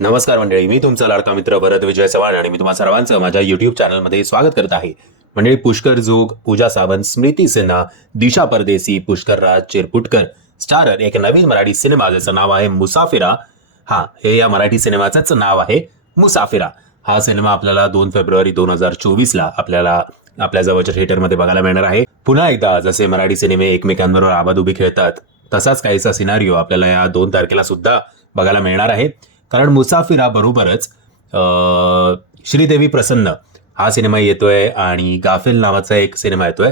नमस्कार मंडळी मी तुमचा लाडका मित्र भरत विजय चव्हाण आणि मी तुम्हा सर्वांचं माझ्या युट्यूब चॅनलमध्ये स्वागत करत आहे. मंडळी पुष्कर जोग पूजा सावंत स्मृती सिन्हा दिशा परदेसी पुष्कर राज चिरपुटकर स्टारर एक नवीन मराठी सिनेमा ज्याचं नाव आहे मुसाफिरा. हा हे या मराठी सिनेमाचंच नाव आहे मुसाफिरा. हा सिनेमा आपल्याला दोन फेब्रुवारी दोन हजार चोवीसला आपल्याला आपल्या जवळच्या थिएटरमध्ये बघायला मिळणार आहे. पुन्हा एकदा जसे मराठी सिनेमे एकमेकांबरोबर आबादुबी खेळतात तसाच काहीसा सिनारिओ आपल्याला या दोन तारखेला सुद्धा बघायला मिळणार आहे. कारण मुसाफिरा बरोबरच श्रीदेवी प्रसन्न हा सिनेमा येतोय आणि गाफिल नावाचा एक सिनेमा येतोय.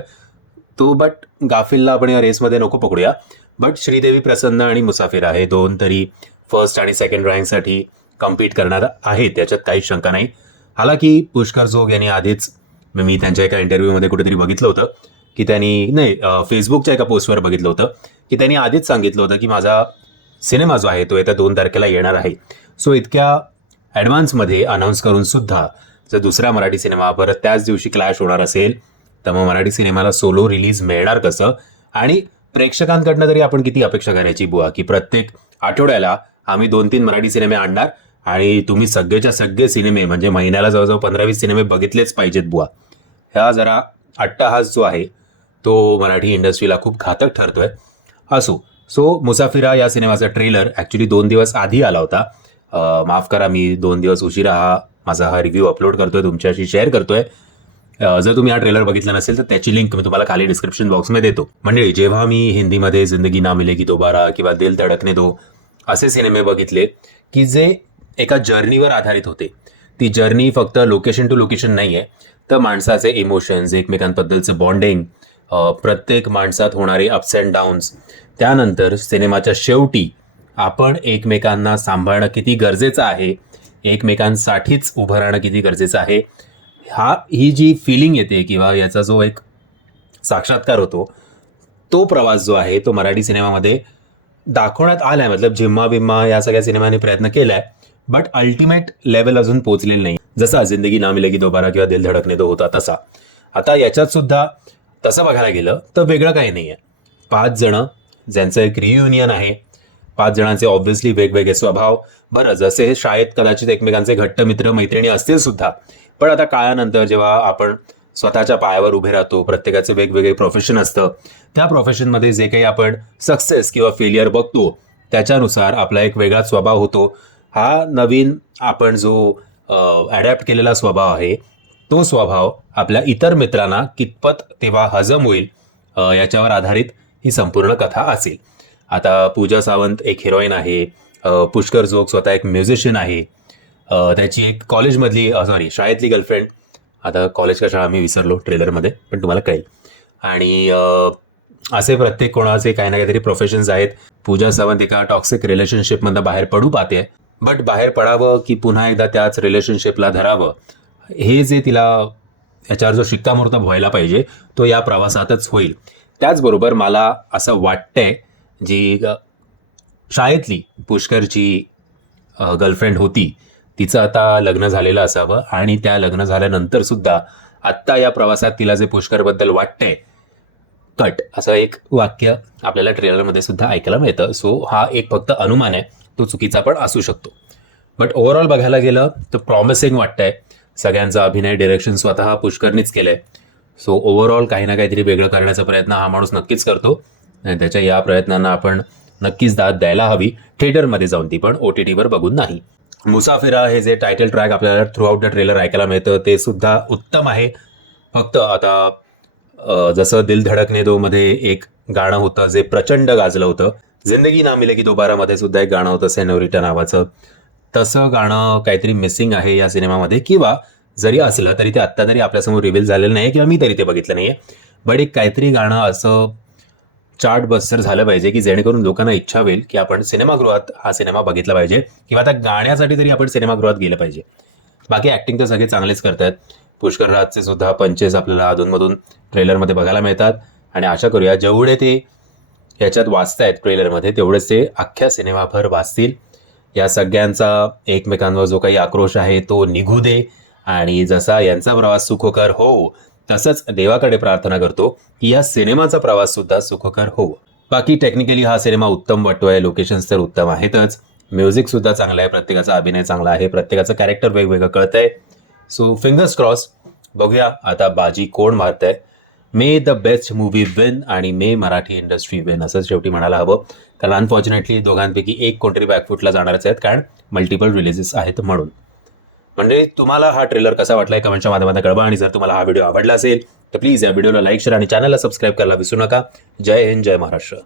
तो बट गाफिलला आपण या रेसमध्ये नको पकडूया. बट श्रीदेवी प्रसन्न आणि मुसाफिरा हे दोन तरी फर्स्ट आणि सेकंड रँकसाठी कम्पीट करणार आहेत. त्याच्यात काहीच शंका नाही. हालाकी पुष्कर जोग यांनी आधीच मी त्यांच्या एका इंटरव्ह्यूमध्ये कुठेतरी बघितलं होतं की त्यांनी नाही फेसबुकच्या एका पोस्टवर बघितलं होतं की त्यांनी आधीच सांगितलं होतं की माझा सिनेमा जो आहे तो येत्या दोन तारखेला येणार आहे. सो इतक्या ॲडव्हान्समध्ये अनाऊन्स करून सुद्धा जर दुसरा मराठी सिनेमा परत त्याच दिवशी क्लॅश होणार असेल तर मग मराठी सिनेमाला सोलो रिलीज मिळणार कसं? आणि प्रेक्षकांकडनं तरी आपण किती अपेक्षा करायची बुवा? की प्रत्येक आठवड्याला आम्ही दोन तीन मराठी सिनेमे आणणार आणि तुम्ही सगळेच्या सगळे सिनेमे म्हणजे महिन्याला जवळजवळ पंधरा वीस सिनेमे बघितलेच पाहिजेत बुवा. ह्या जरा अट्टहास जो आहे तो मराठी इंडस्ट्रीला खूप घातक ठरतोय. असो सो मुसाफिरा या सिनेमाचा ट्रेलर ॲक्च्युली दोन दिवस आधी आला होता. माफ करा मी दोन दिवस उशिरा हा माझा हा रिव्ह्यू अपलोड करतोय तुमच्याशी शेअर करतोय. जर तुम्ही हा ट्रेलर बघितला नसेल तर त्याची लिंक मी तुम्हाला खाली डिस्क्रिप्शन बॉक्समध्ये देतो. म्हणजे जेव्हा मी हिंदीमध्ये जिंदगी ना मिलेगी दोबारा किंवा दिल धडकने दो असे सिनेमे बघितले की जे एका जर्नीवर आधारित होते. ती जर्नी फक्त लोकेशन टू लोकेशन नाही आहे तर माणसाचे इमोशन्स एकमेकांबद्दलचं बॉन्डिंग प्रत्येक माणसात होणारे अप्स अँड डाऊन्स त्यानंतर सिनेमाच्या शेवटी आपण एकमेकांना सांभाळणं किती गरजेचं आहे? एकमेकांसाठीच उभं राहणं किती गरजेचं आहे? हा ही जी फिलिंग येते किंवा याचा जो एक साक्षात्कार होतो तो प्रवास जो आहे तो मराठी सिनेमामध्ये दाखवण्यात आलाय. मतलब झिम्मा बिम्मा या सगळ्या सिनेमाने प्रयत्न केलाय बट अल्टिमेट लेवल अजून पोचलेलं नाही. जसा जिंदगी ना मिलेगी दोबारा किंवा दिल धडकने तो होता तसा. आता याच्यात सुद्धा तसं बघायला गेलं तर वेगळं काही नाही आहे पाच जण ज्यांचं एक रियुनियन आहे पाच जणांचे ऑब्व्हियसली वेगवेगळे स्वभाव. बरं जसे शाळेत कदाचित एकमेकांचे घट्ट मित्र मैत्रिणी असतील सुद्धा. पण आता काळानंतर जेव्हा आपण स्वतःच्या पायावर उभे राहतो प्रत्येकाचे वेगवेगळे प्रोफेशन असतं त्या प्रोफेशनमध्ये जे काही आपण सक्सेस किंवा फेलियर बघतो त्याच्यानुसार आपला एक वेगळा स्वभाव होतो. हा नवीन आपण जो ॲडॅप्ट केलेला स्वभाव आहे तो स्वभाव आपल्या इतर मित्रांना कितपत तेव्हा हजम होईल याच्यावर आधारित ही संपूर्ण कथा असेल. आता पूजा सावंत एक हिरोईन आहे. पुष्कर जोग स्वतः एक म्युझिशियन आहे. त्याची एक कॉलेजमधली सॉरी शाळेतली गर्लफ्रेंड आता कॉलेज का शाळा मी विसरलो ट्रेलरमध्ये पण तुम्हाला कळेल. आणि असे प्रत्येक कोणाचे काही ना काहीतरी प्रोफेशन्स आहेत. पूजा सावंत एका टॉक्सिक रिलेशनशिपमधनं बाहेर पडू पाहते बट बाहेर पडावं की पुन्हा एकदा त्याच रिलेशनशिपला धरावं हे जे तिला याच्यावर जो शिक्कामोर्तब व्हायला पाहिजे तो या प्रवासातच होईल. त्याचबरोबर मला असं वाटतंय जी शाळेतली पुष्करची गर्लफ्रेंड होती तिचं आता लग्न झालेलं असावं आणि त्या लग्न झाल्यानंतर सुद्धा आत्ता या प्रवासात तिला जे पुष्करबद्दल वाटतंय कट असं एक वाक्य आपल्याला ट्रेलरमध्ये सुद्धा ऐकायला मिळतं. सो हा एक फक्त अनुमान आहे. तो चुकीचा पण असू शकतो. बट ओव्हरऑल बघायला गेलं तर प्रॉमिसिंग वाटतंय. सगळ्यांचा अभिनय डिरेक्शन स्वतः पुष्करनीच केलंय. सो ओव्हरऑल काही ना काहीतरी वेगळं करण्याचा प्रयत्न हा माणूस नक्कीच करतो. आणि त्याच्या या प्रयत्नांना आपण नक्कीच दाद द्यायला हवी. थिएटरमध्ये जाऊन ती पण ओ टी टीवर बघून नाही. मुसाफिरा हे जे टायटल ट्रॅक आपल्याला थ्रू आउट द ट्रेलर ऐकायला मिळतं ते सुद्धा उत्तम आहे. फक्त आता जसं दिल धडकने दो मध्ये एक गाणं होतं जे प्रचंड गाजलं होतं. जिंदगी ना मिलेगी दोबारा मध्ये सुद्धा एक गाणं होतं सेनोरिटा नावाचं. तसं गाणं काहीतरी मिसिंग आहे या सिनेमामध्ये. किंवा जरी असलं तरी ते आत्ता तरी आपल्यासमोर रिव्हील झालेलं नाही किंवा मी तरी ते बघितलं नाही आहे बट एक काहीतरी गाणं असं चार्ट बस्टर झालं पाहिजे की जेणेकरून लोकांना इच्छा होईल की आपण सिनेमागृहात हा सिनेमा बघितला पाहिजे किंवा त्या गाण्यासाठी तरी आपण सिनेमागृहात गेलं पाहिजे. बाकी ऍक्टिंग तर सगळे चांगलेच करतात पुष्कर राजचे सुद्धा पंचेस आपल्याला अधूनमधून ट्रेलरमध्ये बघायला मिळतात. आणि आशा करूया जेवढे ते याच्यात वाचतायत ट्रेलरमध्ये तेवढेच ते अख्ख्या सिनेमाभर वाचतील. या सगळ्यांचा एकमेकांवर जो काही आक्रोश आहे तो निघू दे. आणि जसा यांचा प्रवास सुखकर हो तसंच देवाकडे प्रार्थना करतो की या सिनेमाचा प्रवास सुद्धा सुखकर हो बाकी टेक्निकली हा सिनेमा उत्तम वाटतोय लोकेशन्स तर उत्तम आहेतच. म्युझिक सुद्धा चांगलं आहे प्रत्येकाचा अभिनय चांगला आहे प्रत्येकाचं कॅरेक्टर वेगवेगळं कळतंय. सो फिंगर्स क्रॉस बघूया आता बाजी कोण मारत आहे may the best movie win आणि मे मराठी इंडस्ट्री विन असंच शेवटी म्हणायला हवं. कारण अनफॉर्च्युनेटली दोघांपैकी एक कोणतरी बॅकफुटला जाणारच आहेत कारण मल्टिपल रिलीजेस आहेत म्हणून. म्हणजे तुम्हाला हा ट्रेलर कसा वाटलाय कमेंटच्या माध्यमातून कळवा. आणि जर तुम्हाला हा व्हिडिओ आवडला असेल तर प्लीज या व्हिडिओला लाईक शेअर आणि चॅनलला सबस्क्राईब करायला विसरू नका. जय हिंद जय महाराष्ट्र.